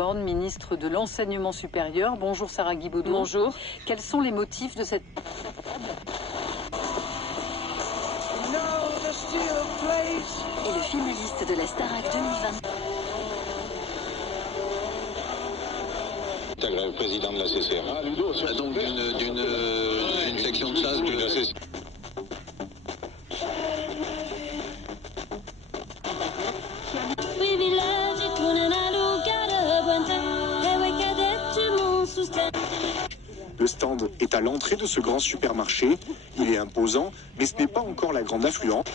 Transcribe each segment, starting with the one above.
Borne, ministre de l'Enseignement supérieur. Bonjour Sarah Guibaudou. Bonjour. Quels sont les motifs de cette... Et le finaliste de la Starac 2020. Le président de la CCRA, donc d'une section de chasse de... Le stand est à l'entrée de ce grand supermarché. Il est imposant, mais ce n'est pas encore la grande affluence.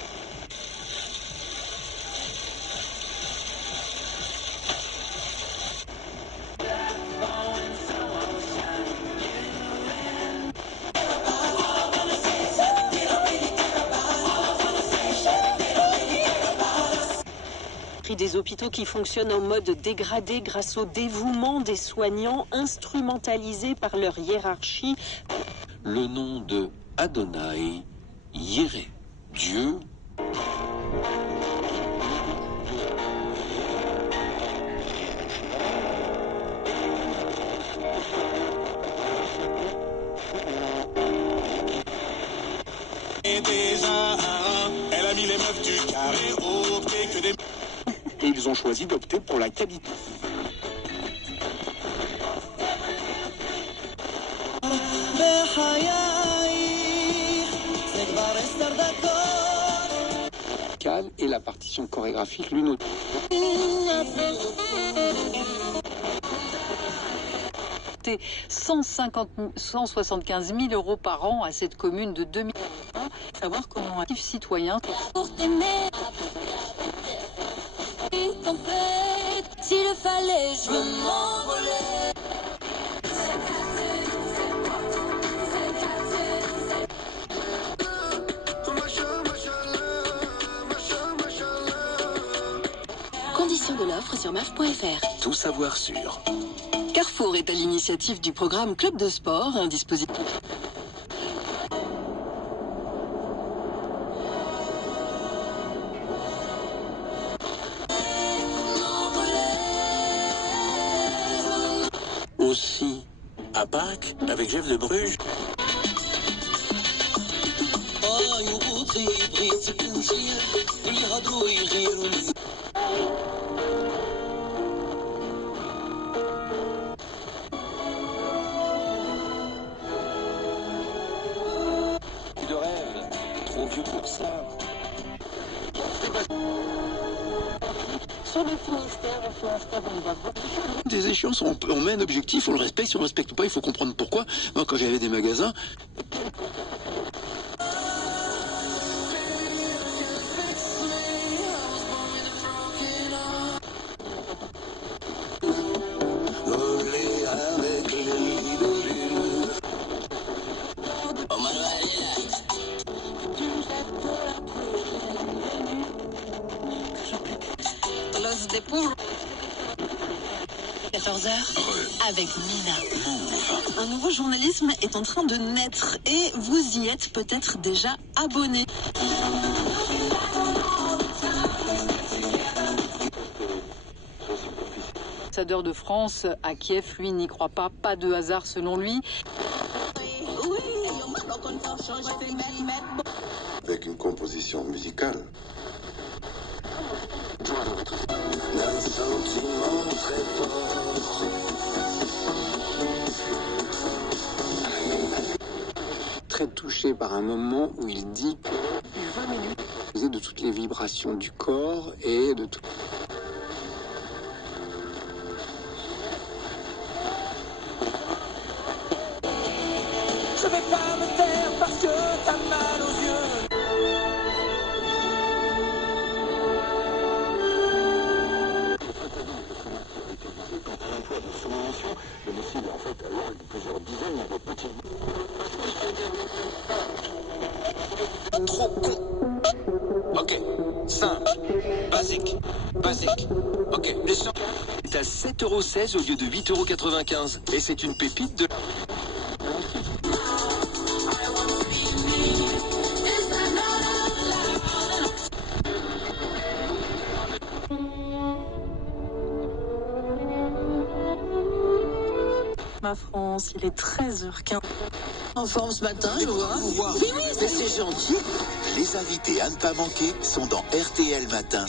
Des hôpitaux qui fonctionnent en mode dégradé grâce au dévouement des soignants instrumentalisés par leur hiérarchie. Le nom de Adonai, Yireh, Dieu. Et déjà, elle a mis les meufs du carré au pied que des... Et ils ont choisi d'opter pour la qualité. Et la partition chorégraphique l'une autre. 175 000 euros par an à cette commune de 2000. Savoir comment un citoyen... S'il le fallait, je veux m'envoler. Conditions de l'offre sur maf.fr. Tout savoir sur. Carrefour est à l'initiative du programme Club de Sport, un dispositif. Aussi, à Pâques, avec Jeff de Bruges. de rêve, trop vieux pour ça. Des échéances, on met un objectif, on le respecte, si on ne respecte pas, il faut comprendre pourquoi. Moi, quand j'avais des magasins... Pour 14h avec Mina. Un nouveau journalisme est en train de naître et vous y êtes peut-être déjà abonné. L'ambassadeur de France à Kiev, lui, n'y croit pas. Pas de hasard selon lui. Avec une composition musicale. Un sentiment très fort. Très touché par un moment où il dit que de toutes les vibrations du corps et de tout. Je vais pas me taire parce que t'as mal aux yeux. Trop con. Ok, simple, basique. Ok, les gens... C'est à 7,16 € au lieu de 8,95 €. Et c'est une pépite de... ma France, il est 13h15. En forme ce matin, je vois. Oui, oui, mais c'est gentil. Les invités à ne pas manquer sont dans RTL Matin.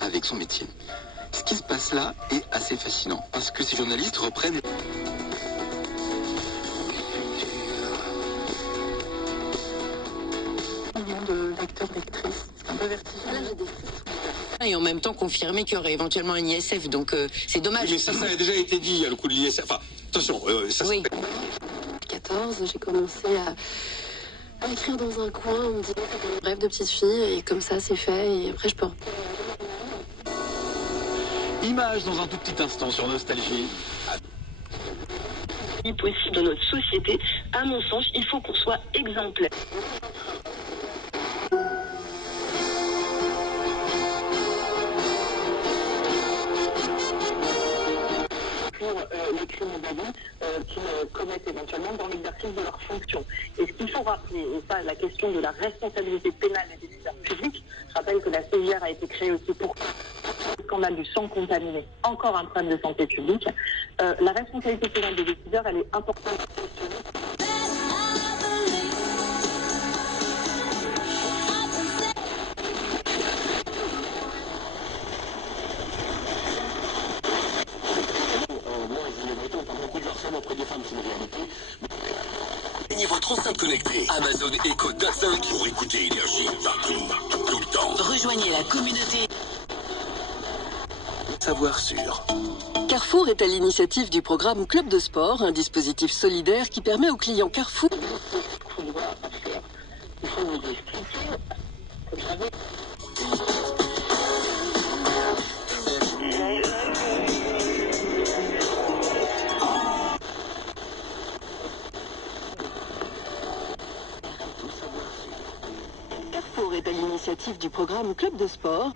Avec son métier. Ce qui se passe là est assez fascinant parce que ces journalistes reprennent de lecteurs, lectrices, c'est un peu vertigineux. Et en même temps confirmer qu'il y aurait éventuellement une ISF, donc c'est dommage. Oui, mais ça a déjà été dit, le coup de l'ISF. Enfin, attention, ça oui. 14, j'ai commencé à écrire dans un coin, on me disait un rêve de petite fille, et comme ça c'est fait, et après je peux. Image dans un tout petit instant sur Nostalgie. Possible dans notre société, à mon sens, il faut qu'on soit exemplaire. Pour les crimes d'abus qu'ils commettent éventuellement dans l'exercice de leur fonction. Et ce qu'il faut rappeler, et ça, la question de la responsabilité pénale des décideurs publics, je rappelle que la CJR a été créée aussi pour le scandale du sang contaminé, encore un problème de santé publique. La responsabilité pénale des décideurs, elle est importante à questionner. Gagnez votre enceinte connectée Amazon Echo Dot 5 pour écouter Énergie partout, tout le temps. Rejoignez la communauté. Savoir sûr. Carrefour est à l'initiative du programme Club de Sport, un dispositif solidaire qui permet aux clients Carrefour. Carrefour est à l'initiative du programme Club de Sport.